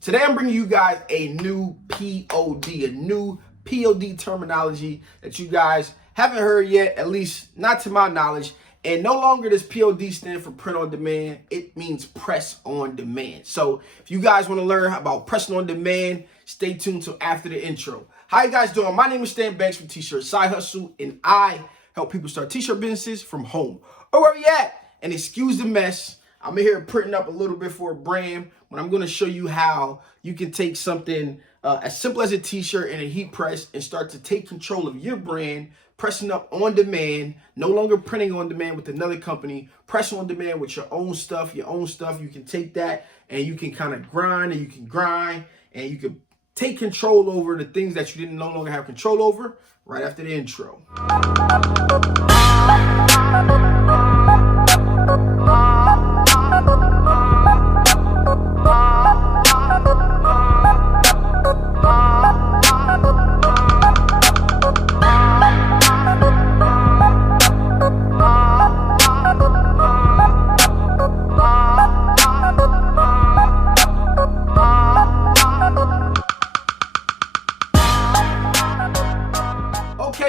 Today I'm bringing you guys a new POD, a new POD terminology that you guys haven't heard yet, at least not to my knowledge. And no longer does POD stand for print on demand. It means press on demand. So if you guys want to learn about pressing on demand, stay tuned till after the intro. How you guys doing? My name is Stan Banks from T-Shirt Side Hustle, and I help people start t-shirt businesses from home or wherever you at. And excuse the mess. I'm in here printing up a little bit for a brand, but I'm going to show you how you can take something as simple as a t-shirt and a heat press and start to take control of your brand, pressing up on demand, no longer printing on demand with another company, pressing on demand with your own stuff. You can take that and you can kind of grind and you can can take control over the things that you didn't no longer have control over right after the intro.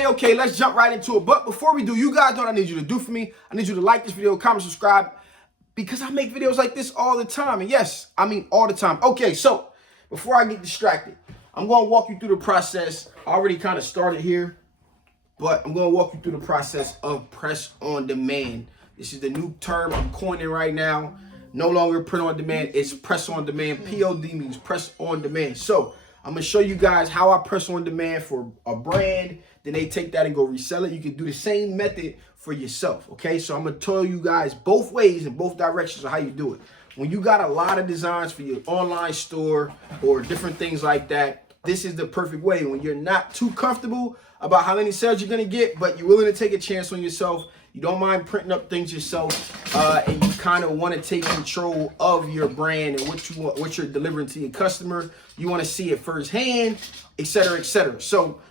Okay, let's jump right into it. But before we do, you guys know what I need you to do for me. I need you to like this video, comment, subscribe, because I make videos like this all the time. And yes, I mean all the time. Okay, so before I get distracted, I'm going to walk you through the process. I already kind of started here, but I'm going to walk you through the process of press on demand. This is the new term I'm coining right now. No longer print on demand, it's press on demand. POD means press on demand. So I'm going to show you guys how I press on demand for a brand. Then they take that and go resell it. You can do the same method for yourself, okay? So I'm going to tell you guys both ways and both directions of how you do it. When you got a lot of designs for your online store or different things like that, this is the perfect way. When you're not too comfortable about how many sales you're going to get, but you're willing to take a chance on yourself, you don't mind printing up things yourself, and you kind of want to take control of your brand and what you're delivering to your customer. You want to see it firsthand, etc., etc. So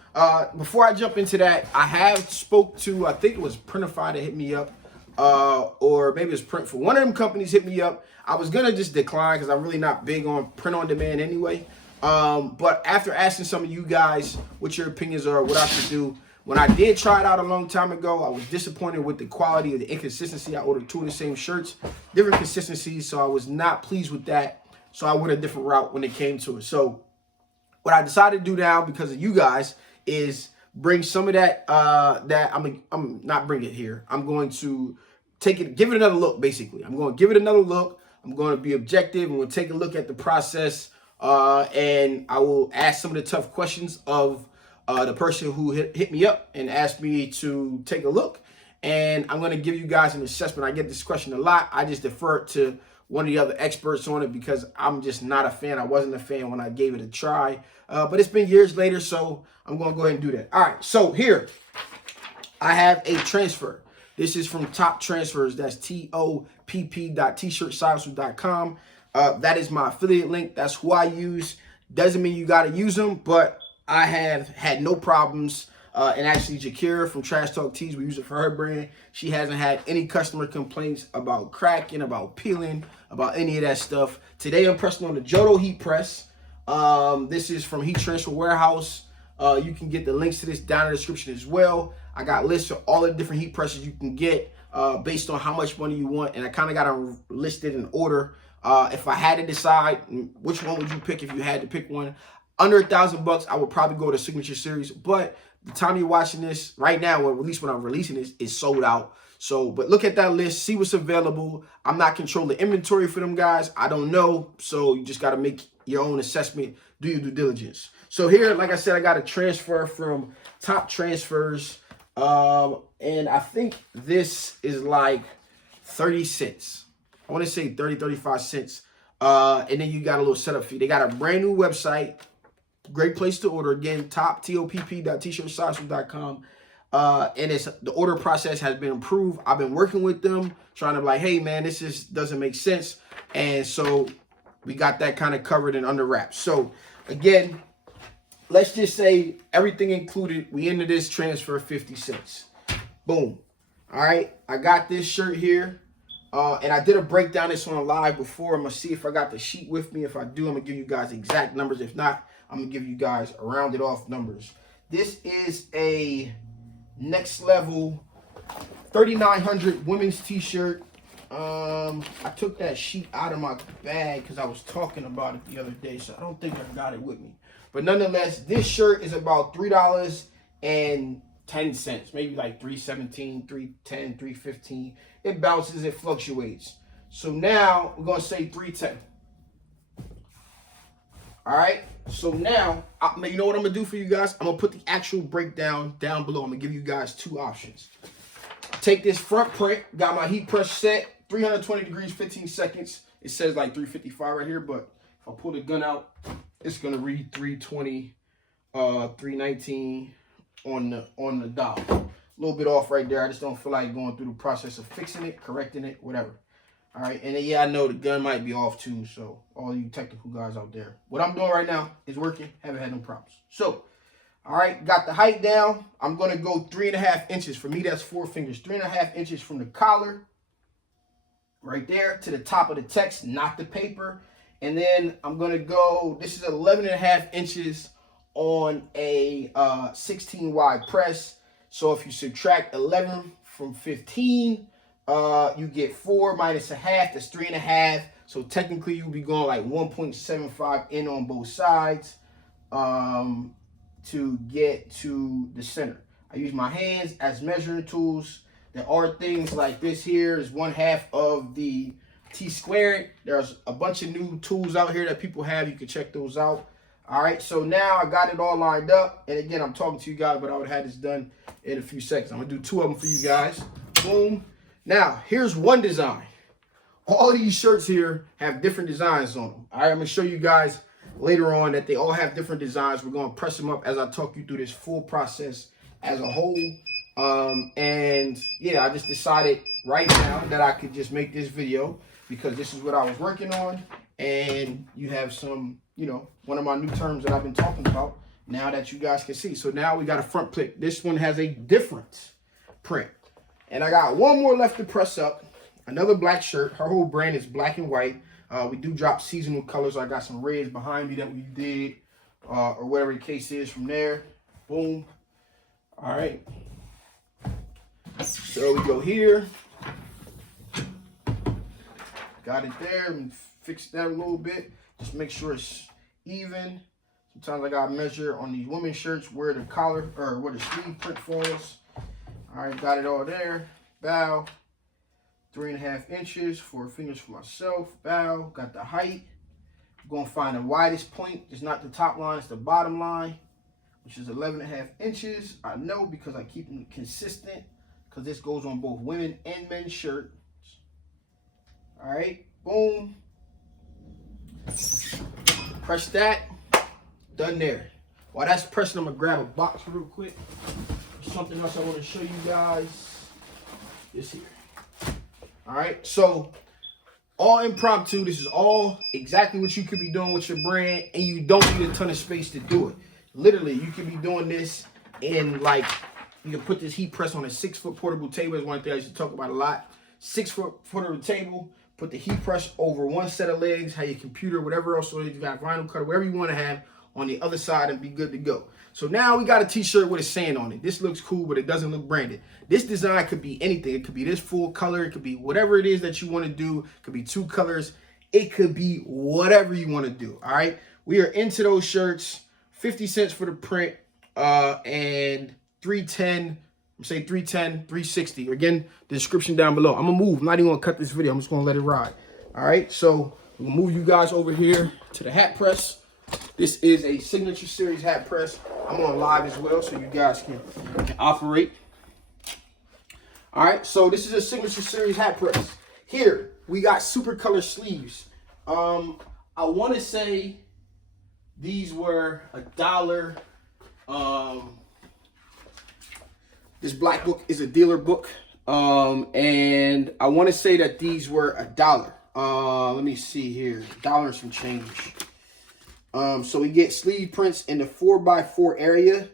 before I jump into that, I have spoke to, I think it was Printify that hit me up, or maybe it's Printful. One of them companies hit me up. I was gonna just decline because I'm really not big on print on demand anyway. But after asking some of you guys what your opinions are, what I should do, when I did try it out a long time ago, I was disappointed with the quality of the inconsistency. I ordered 2 of the same shirts, different consistencies, so I was not pleased with that. So I went a different route when it came to it. So what I decided to do now, because of you guys, is bring some of that I'm not bring it here. I'm going to take it, give it another look. Basically, I'm going to give it another look. I'm going to be objective and we'll take a look at the process, and I will ask some of the tough questions of the person who hit me up and asked me to take a look. And I'm going to give you guys an assessment. I get this question a lot. I just defer it to one of the other experts on it because I'm just not a fan. I wasn't a fan when I gave it a try, but it's been years later, so I'm going to go ahead and do that. All right, so here I have a transfer. This is from Top Transfers. That's topp.tshirtsidehustle.com. That is my affiliate link. That's who I use. Doesn't mean you got to use them, but I have had no problems. And actually, Jakira from Trash Talk Tees, we use it for her brand. She hasn't had any customer complaints about cracking, about peeling, about any of that stuff. Today, I'm pressing on the Jodo heat press. This is from Heat Transfer Warehouse. You can get the links to this down in the description as well. I got lists of all the different heat presses you can get based on how much money you want. And I kind of got them listed in order. If I had to decide which one would you pick if you had to pick one, under $1,000, I would probably go to Signature Series. But the time you're watching this right now, or at least when I'm releasing this, is sold out. So, but look at that list, see what's available. I'm not controlling inventory for them guys. I don't know. So you just got to make your own assessment, do your due diligence. So here, like I said, I got a transfer from Top Transfers. And I think this is like 30 cents. I want to say 30, 35 cents. And then you got a little setup fee. They got a brand new website. Great place to order. Again, topp.tshirtsidehustle.com. And the order process has been improved. I've been working with them, trying to be like, hey man, this just doesn't make sense. And so we got that kind of covered and under wraps. So again, let's just say everything included, we ended this transfer 50 cents. Boom. All right, I got this shirt here. And I did a breakdown this on live before. I'm going to see if I got the sheet with me. If I do, I'm going to give you guys exact numbers. If not, I'm going to give you guys rounded off numbers. This is a next level 3900 women's t-shirt. I took that sheet out of my bag because I was talking about it the other day, so I don't think I got it with me. But nonetheless, this shirt is about $3.10, maybe like $3.17, $3.10, $3.15. It bounces, it fluctuates. So now we're gonna say $3.10. All right. So now, you know what I'm gonna do for you guys? I'm gonna put the actual breakdown down below. I'm gonna give you guys two options. Take this front print, got my heat press set, 320 degrees, 15 seconds. It says like 355 right here, but if I pull the gun out, it's gonna read 320, 319 on the dial. A little bit off right there. I just don't feel like going through the process of fixing it, correcting it, whatever. All right, and then, yeah, I know the gun might be off too, so all you technical guys out there, what I'm doing right now is working. Haven't had no problems. So, all right, got the height down. I'm gonna go 3.5 inches. For me, that's 4 fingers. 3.5 inches from the collar, right there, to the top of the text, not the paper. And then I'm gonna go. This is 11.5 inches on a 16 wide press. So if you subtract 11 from 15, you get 4 minus a half. That's 3.5. So technically, you'll be going like 1.75 in on both sides. To get to the center. I use my hands as measuring tools. There are things like this here is 1/2 of the T-squared. There's a bunch of new tools out here that people have. You can check those out. All right, so now I got it all lined up. And again, I'm talking to you guys, but I would have this done in a few seconds. I'm gonna do 2 of them for you guys. Boom. Now, here's one design. All these shirts here have different designs on them. All right, I'm gonna show you guys later on that they all have different designs. We're going to press them up as I talk you through this full process as a whole. And yeah, I just decided right now that I could just make this video because this is what I was working on. And you have some, you know, one of my new terms that I've been talking about now that you guys can see. So now we got a front print. This one has a different print. And I got one more left to press up. Another black shirt. Her whole brand is black and white. We do drop seasonal colors. I got some reds behind me that we did, or whatever the case is from there. Boom. All right. So we go here. Got it there. And fix that a little bit. Just make sure it's even. Sometimes I gotta measure on these women's shirts where the collar or where the sleeve print falls. All right, got it all there. Bow. 3.5 inches, 4 fingers for myself. Bow. Got the height. I'm going to find the widest point. It's not the top line, it's the bottom line, which is 11.5 inches. I know because I keep them consistent because this goes on both women and men's shirts. All right. Boom. Press that. Done there. While that's pressing, I'm going to grab a box real quick. Something else I want to show you guys. This here. All right, so all impromptu. This is all exactly what you could be doing with your brand, and you don't need a ton of space to do it. Literally, you could be doing this in like, you can put this heat press on a 6-foot portable table. Is one thing I used to talk about a lot. 6-foot portable table. Put the heat press over one set of legs. Have your computer, whatever else. So you got vinyl cutter, whatever you want to have on the other side, and be good to go. So now we got a t-shirt with a saying on it. This looks cool, but it doesn't look branded. This design could be anything. It could be this full color. It could be whatever it is that you want to do. It could be 2 colors. It could be whatever you want to do. All right. We are into those shirts. 50 cents for the print, and 310. I'm saying 310, 360. Again, the description down below. I'm gonna move. I'm not even gonna cut this video. I'm just gonna let it ride. All right. So we'll move you guys over here to the hat press. This is a signature series hat press. I'm on live as well, so you guys can operate. All right, so this is a signature series hat press. Here we got super color sleeves. I want to say these were $1. This black book is a dealer book, and I want to say that these were $1. Let me see here, $1 and some change. So we get sleeve prints in the 4x4 area,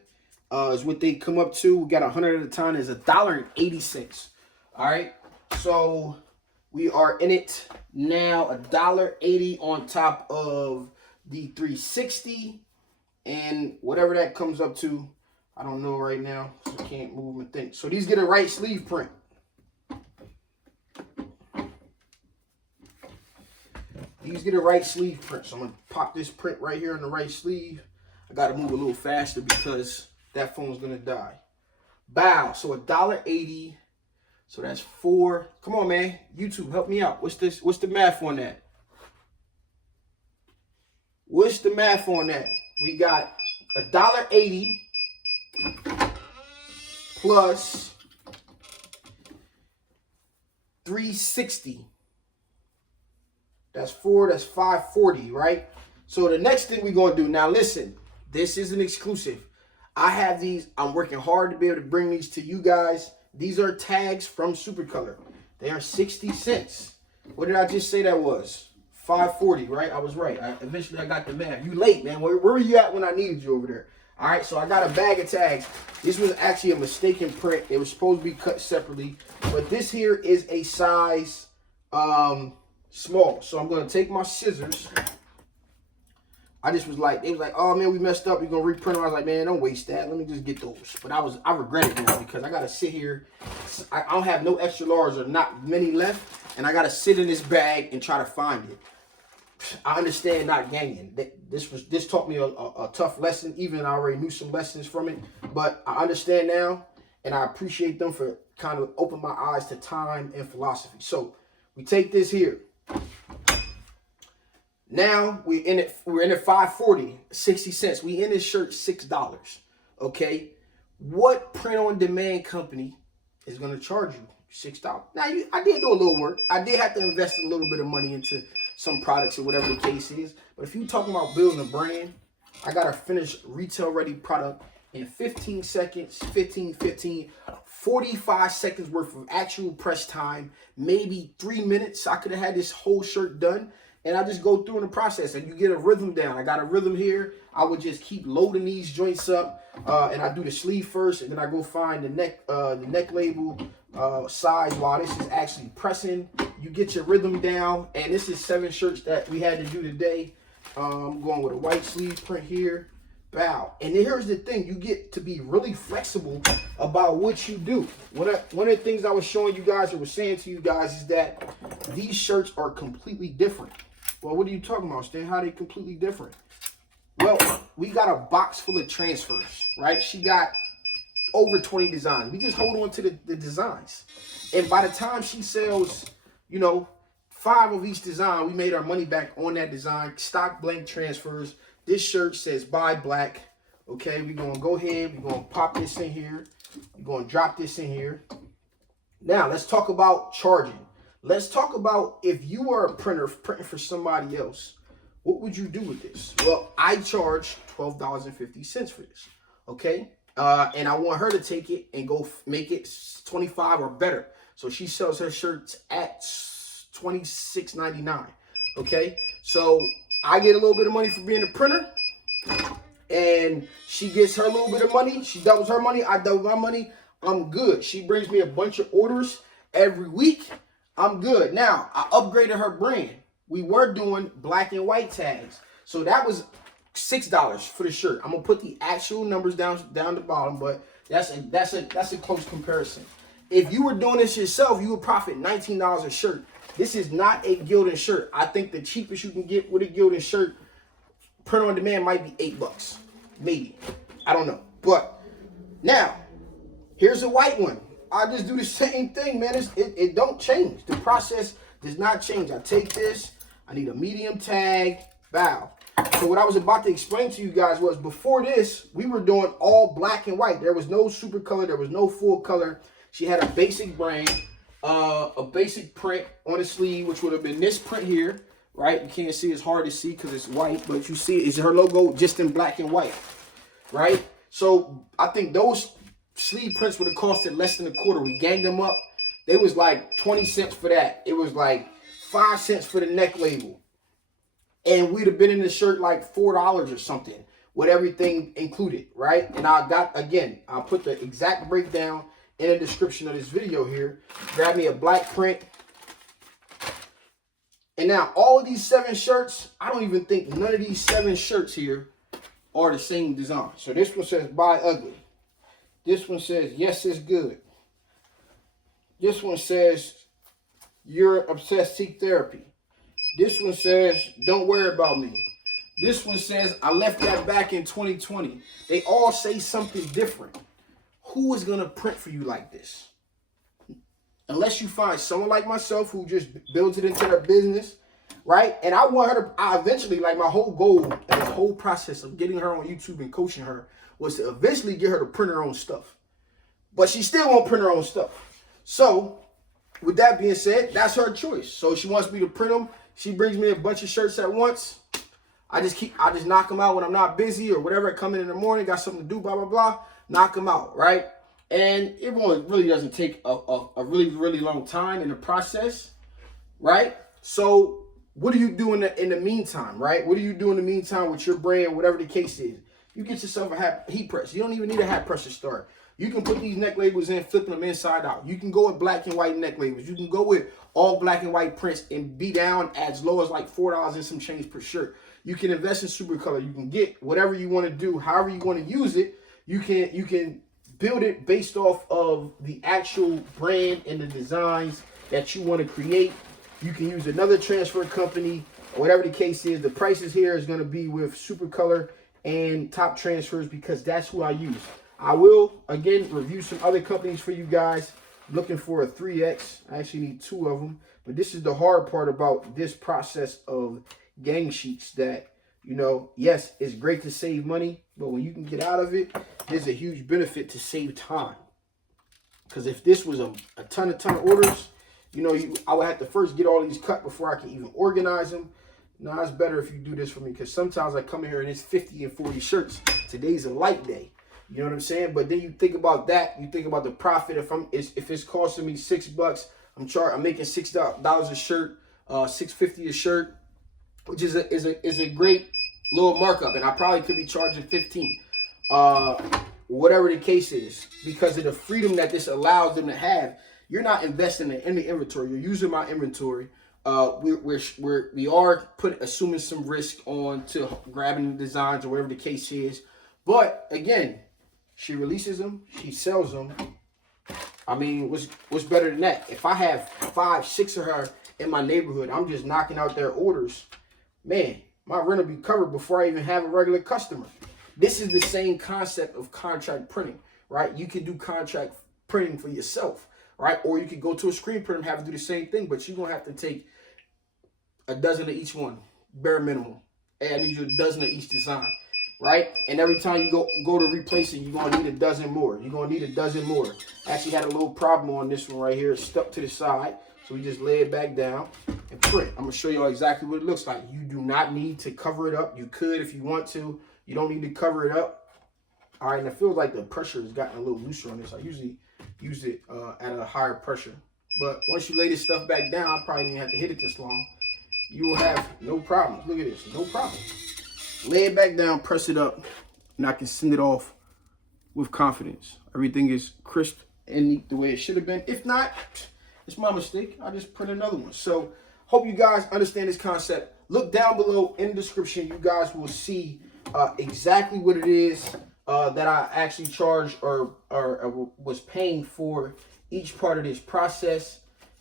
is what they come up to. We got 100 at a time. Is $1.80. All right. So We are in it now, $1.80 on top of the 360 and whatever that comes up to. I don't know right now, so I can't move and think. So these get a right sleeve print. These get a right sleeve print. So I'm gonna pop this print right here on the right sleeve. I gotta move a little faster because that phone's gonna die. Bow. So $1.80. So that's 4. Come on, man. YouTube, help me out. What's this? What's the math on that? What's the math on that? We got $1.80 plus 360. That's 4. That's 540, right? So the next thing we're gonna do now. Listen, this is an exclusive. I have these. I'm working hard to be able to bring these to you guys. These are tags from Supercolor. They are 60 cents. What did I just say that was? 540, right? I was right. Eventually I got the math. You late, man. Where were you at when I needed you over there? All right, so I got a bag of tags. This was actually a mistaken print. It was supposed to be cut separately. But this here is a size small. So I'm going to take my scissors. I just was like, they was like, oh man, we messed up. We're gonna reprint them. I was like, man, don't waste that. Let me just get those. But I regretted those because I gotta sit here. I don't have no extra large or not many left, and I gotta sit in this bag and try to find it. I understand not ganging. This taught me a tough lesson. Even I already knew some lessons from it, but I understand now, and I appreciate them for kind of opening my eyes to time and philosophy. So we take this here. Now we're in it 540, 60 cents. We in this shirt $6. Okay. What print on demand company is gonna charge you $6? Now I did do a little work. I did have to invest a little bit of money into some products or whatever the case is. But if you're talking about building a brand, I got a finished retail ready product in 15 seconds, 45 seconds worth of actual press time, maybe 3 minutes. I could have had this whole shirt done. And I just go through in the process and you get a rhythm down. I got a rhythm here. I would just keep loading these joints up. And I do the sleeve first, and then I go find the neck label size while this is actually pressing. You get your rhythm down. And this is 7 shirts that we had to do today. I'm going with a white sleeve print here. Bow. And then here's the thing. You get to be really flexible about what you do. One of the things I was showing you guys or was saying to you guys is that these shirts are completely different. Well, what are you talking about, Stan? How are they completely different? Well, we got a box full of transfers, right? She got over 20 designs. We just hold on to the designs. And by the time she sells, 5 of each design, we made our money back on that design. Stock blank transfers. This shirt says buy black. Okay, we're going to go ahead. We're going to pop this in here. We're going to drop this in here. Now, let's talk about charging. Let's talk about if you are a printer printing for somebody else, what would you do with this? Well, I charge $12.50 for this, okay? And I want her to take it and go make it 25 or better. So she sells her shirts at $26.99, okay? So I get a little bit of money for being a printer, and she gets her little bit of money. She doubles her money. I double my money. I'm good. She brings me a bunch of orders every week. I'm good. Now, I upgraded her brand. We were doing black and white tags. So that was $6 for the shirt. I'm going to put the actual numbers down the bottom, but that's a close comparison. If you were doing this yourself, you would profit $19 a shirt. This is not a Gildan shirt. I think the cheapest you can get with a Gildan shirt, print on demand, might be $8. Maybe. I don't know. But now, here's a white one. I just do the same thing, man. It don't change. The process does not change. I take this. I need a medium tag. Bow. So what I was about to explain to you guys was before this, we were doing all black and white. There was no super color. There was no full color. She had a basic brand, a basic print on the sleeve, which would have been this print here, right? You can't see. It's hard to see because it's white, but you see it's her logo just in black and white, right? So I think those sleeve prints would have costed less than a quarter. We ganged them up. They was like 20 cents for that. It was like 5 cents for the neck label. And we'd have been in the shirt like $4 or something with everything included, right? And I got, again, I'll put the exact breakdown in the description of this video here. Grab me a black print. And now all of these 7 shirts, I don't even think none of these 7 shirts here are the same design. So this one says buy ugly. This one says yes is good. This one says you're obsessed, seek therapy. This one says don't worry about me. This one says I left that back in 2020. They all say something different. Who is going to print for you like this? Unless you find someone like myself who just builds it into their business, right? And I want her to, I eventually, like my whole goal and the whole process of getting her on YouTube and coaching her was to eventually get her to print her own stuff. But she still won't print her own stuff. So with that being said, that's her choice. So she wants me to print them. She brings me a bunch of shirts at once. I just knock them out when I'm not busy or whatever. I come in the morning, got something to do, blah, blah, blah. Knock them out, right? And it really doesn't take a really, really long time in the process, right? So what do you do in the meantime, right? What do you do in the meantime with your brand, whatever the case is? You get yourself a heat press. You don't even need a hat press to start. You can put these neck labels in, flipping them inside out. You can go with black and white neck labels. You can go with all black and white prints and be down as low as like $4 and some change per shirt. You can invest in super color. You can get whatever you want to do, however you want to use it. You can build it based off of the actual brand and the designs that you want to create. You can use another transfer company, or whatever the case is. The prices here is going to be with super color and top transfers because that's who I use. I will, again, review some other companies for you guys. Looking for a 3X. I actually need 2 of them. But this is the hard part about this process of gang sheets that, you know, yes, it's great to save money, but when you can get out of it, there's a huge benefit to save time. Because if this was a ton of orders, you know, I would have to first get all these cut before I can even organize them. Now, it's better if you do this for me because sometimes I come in here and it's 50 and 40 shirts. Today's a light day. You know what I'm saying? But then you think about that. You think about the profit. If it's costing me $6, I'm making $6 a shirt, $6.50 a shirt, which is a great little markup, and I probably could be charging 15, whatever the case is, because of the freedom that this allows them to have. You're not investing in any inventory. You're using my inventory. We are assuming some risk on to grabbing the designs or whatever the case is, but again, she releases them, she sells them. I mean, what's better than that? If I have 5, 6 of her in my neighborhood, I'm just knocking out their orders. Man, my rent will be covered before I even have a regular customer. This is the same concept of contract printing, right? You can do contract printing for yourself, right? Or you could go to a screen printer and have to do the same thing, but you're going to have to take a dozen of each one, bare minimum. And I need you a dozen of each design, right? And every time you go to replace it, you're going to need a dozen more. You're going to need a dozen more. I actually had a little problem on this one right here. It's stuck to the side. So we just lay it back down and print. I'm going to show y'all exactly what it looks like. You do not need to cover it up. You could if you want to. You don't need to cover it up. All right, and it feels like the pressure has gotten a little looser on this. I usually use it at a higher pressure. But once you lay this stuff back down, I probably didn't have to hit it this long. You will have no problems. Look at this, no problem. Lay it back down, press it up, and I can send it off with confidence. Everything is crisp and neat the way it should have been. If not, it's my mistake. I just print another one. So hope you guys understand this concept. Look down below in the description. You guys will see exactly what it is that I actually charged or was paying for each part of this process.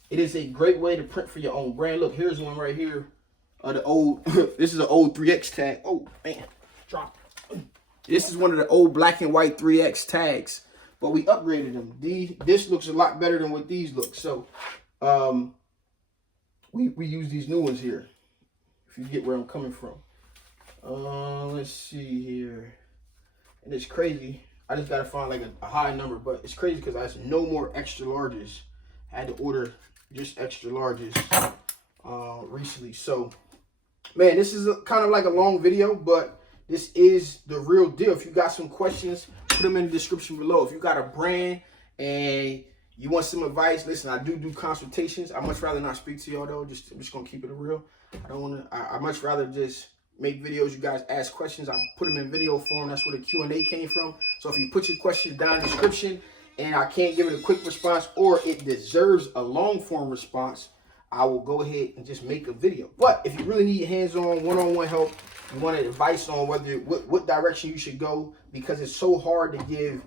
It is a great way to print for your own brand. Look, here's one right here. The old, this is an old 3X tag. Oh, man, drop. This is one of the old black and white 3X tags, but we upgraded them. This looks a lot better than what these look. So we use these new ones here, if you get where I'm coming from. Let's see here. And it's crazy. I just got to find like a high number, but it's crazy because I have no more extra larges. I had to order just extra larges recently. So, man, this is kind of like a long video, but this is the real deal. If you got some questions, put them in the description below. If you got a brand and you want some advice, listen, I do consultations. I much rather not speak to y'all though. I'm just gonna keep it real. I much rather just make videos. You guys ask questions. I put them in video form. That's where the Q&A came from. So if you put your questions down in the description and I can't give it a quick response or it deserves a long form response, I will go ahead and just make a video. But if you really need hands-on, one-on-one help, you want advice on what direction you should go, because it's so hard to give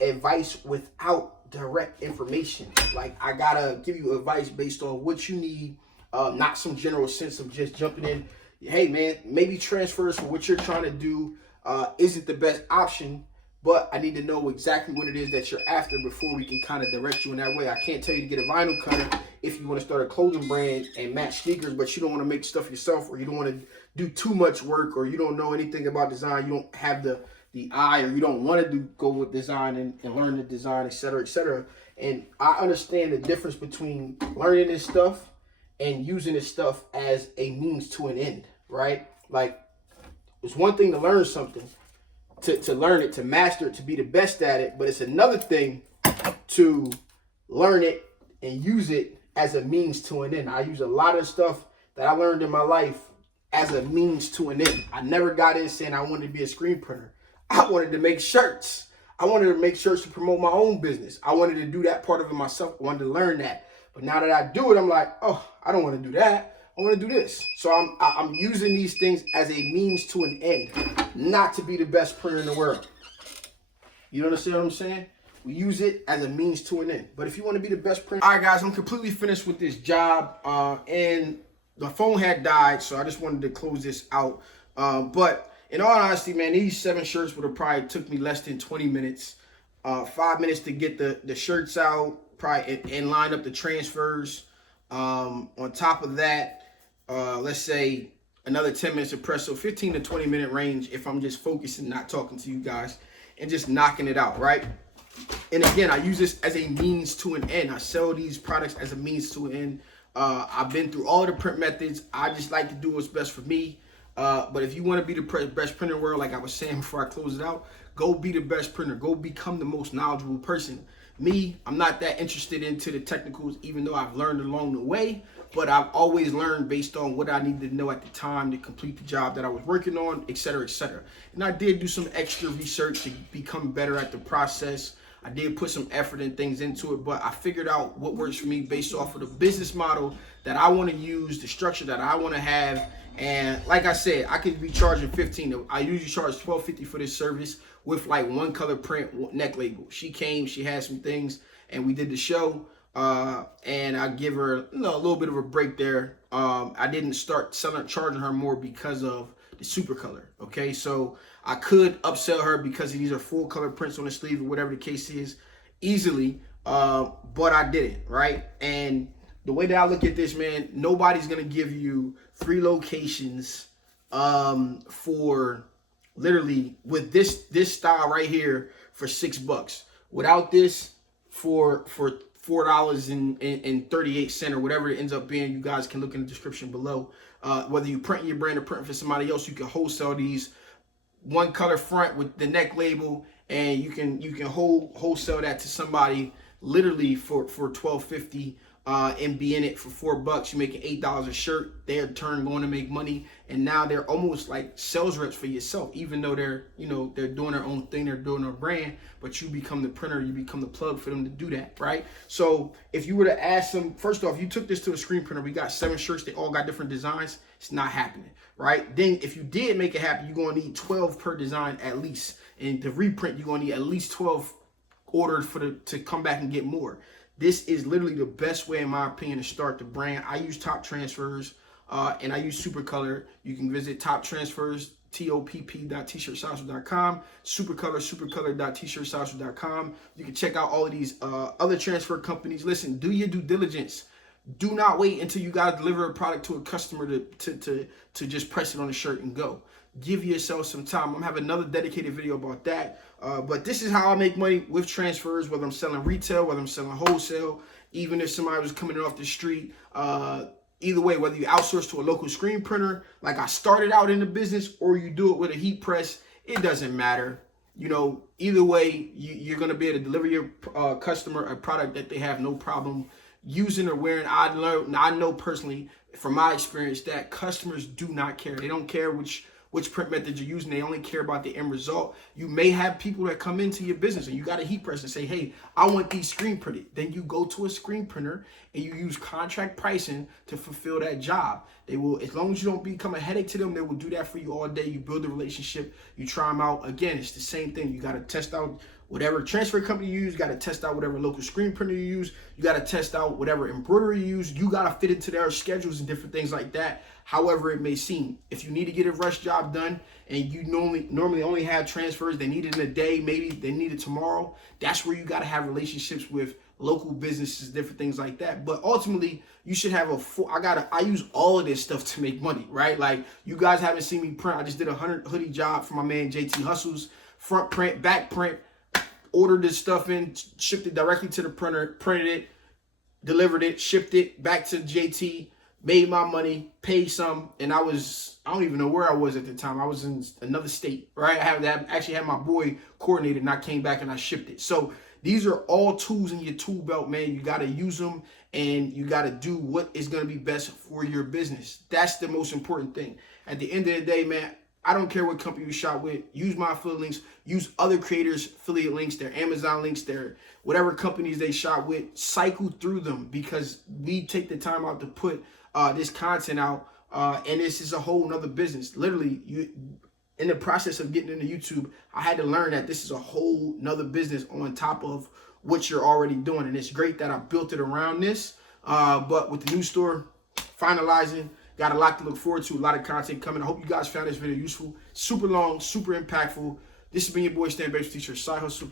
advice without direct information. Like, I gotta give you advice based on what you need, not some general sense of just jumping in. Hey man, maybe transfers for what you're trying to do isn't the best option, but I need to know exactly what it is that you're after before we can kind of direct you in that way. I can't tell you to get a vinyl cutter if you want to start a clothing brand and match sneakers, but you don't want to make stuff yourself, or you don't want to do too much work, or you don't know anything about design, you don't have the eye, or you don't want to go with design and learn the design, etc., etc. And I understand the difference between learning this stuff and using this stuff as a means to an end, right? Like, it's one thing to learn something, to learn it, to master it, to be the best at it, but it's another thing to learn it and use it as a means to an end. I use a lot of stuff that I learned in my life as a means to an end. I never got in saying I wanted to be a screen printer. I wanted to make shirts. I wanted to make shirts to promote my own business. I wanted to do that part of it myself. I wanted to learn that. But now that I do it, I'm like, oh, I don't want to do that. I want to do this. So I'm using these things as a means to an end, not to be the best printer in the world. You understand what I'm saying? We use it as a means to an end. But if you want to be the best printer. All right, guys, I'm completely finished with this job. And the phone had died, so I just wanted to close this out. But in all honesty, man, these 7 shirts would have probably took me less than 20 minutes. 5 minutes to get the shirts out, probably, and line up the transfers. On top of that, let's say another 10 minutes of press, so 15 to 20 minute range if I'm just focusing, not talking to you guys, and just knocking it out, right? And again, I use this as a means to an end. I sell these products as a means to an end. I've been through all the print methods. I just like to do what's best for me. But if you want to be the best printer in the world, like I was saying before I close it out, go be the best printer. Go become the most knowledgeable person. Me, I'm not that interested into the technicals, even though I've learned along the way. But I've always learned based on what I needed to know at the time to complete the job that I was working on, etc., etc. And I did do some extra research to become better at the process. I did put some effort and things into it, but I figured out what works for me based off of the business model that I want to use, the structure that I want to have. And like I said, I could be charging $15. I usually charge $12.50 for this service with like 1 color print neck label. She came, she had some things, and we did the show. And I give her a little bit of a break there. I didn't start charging her more because of the super color. Okay, so I could upsell her because these are full color prints on the sleeve or whatever the case is easily, but I didn't, right? And the way that I look at this, man, nobody's gonna give you 3 locations for literally with this style right here for $6. Without this, for $4.38 or whatever it ends up being, you guys can look in the description below. Whether you print your brand or print for somebody else, you can wholesale these 1 color front with the neck label, and you can wholesale that to somebody literally for $12.50. And be in it for $4. You're making $8 a shirt. They're in turn going to make money, and now they're almost like sales reps for yourself. Even though they're they're doing their own thing, they're doing their brand, but you become the printer, you become the plug for them to do that, right? So if you were to ask them, first off, you took this to a screen printer, we got 7 shirts, they all got different designs. It's not happening, right? Then if you did make it happen, you're gonna need 12 per design at least, and to reprint, you're gonna need at least 12 ordered to come back and get more. This is literally the best way, in my opinion, to start the brand. I use Top Transfers, and I use Supercolor. You can visit Top Transfers, topp.tshirtsocial.com, supercolor.tshirtsocial.com. You can check out all of these other transfer companies. Listen, do your due diligence. Do not wait until you guys deliver a product to a customer to just press it on a shirt and go. Give yourself some time. I'm gonna have another dedicated video about that. But this is how I make money with transfers, whether I'm selling retail, whether I'm selling wholesale, even if somebody was coming in off the street. Either way, whether you outsource to a local screen printer, like I started out in the business, or you do it with a heat press, it doesn't matter. Either way, you're gonna be able to deliver your customer a product that they have no problem using or wearing. I know personally from my experience that customers do not care. They don't care which which print method you're using. They only care about the end result. You may have people that come into your business and you got a heat press and say, hey, I want these screen printed. Then you go to a screen printer and you use contract pricing to fulfill that job. They will, as long as you don't become a headache to them, they will do that for you all day. You build a relationship, you try them out. Again, it's the same thing. You got to test out whatever transfer company you use. You got to test out whatever local screen printer you use. You got to test out whatever embroidery you use. You got to fit into their schedules and different things like that. However it may seem, if you need to get a rush job done and you normally only have transfers, they need it in a day, maybe they need it tomorrow. That's where you got to have relationships with local businesses, different things like that. But ultimately, you should have a full, I use all of this stuff to make money, right? Like, you guys haven't seen me print. I just did a 100 hoodie job for my man JT Hustles, front print, back print, ordered this stuff in, shipped it directly to the printer, printed it, delivered it, shipped it back to JT, made my money, paid some, and I don't even know where I was at the time. I was in another state, right? Actually had my boy coordinated, and I came back and I shipped it. So these are all tools in your tool belt, man. You got to use them, and you got to do what is going to be best for your business. That's the most important thing. At the end of the day, man, I don't care what company you shop with. Use my affiliate links. Use other creators' affiliate links, their Amazon links, their whatever companies they shop with. Cycle through them, because we take the time out to put this content out, and this is a whole nother business. Literally, in the process of getting into YouTube, I had to learn that this is a whole nother business on top of what you're already doing. And it's great that I built it around this. But with the new store finalizing, got a lot to look forward to, a lot of content coming. I hope you guys found this video useful. Super long, super impactful. This has been your boy Stan Bates Teacher, Side Hustle.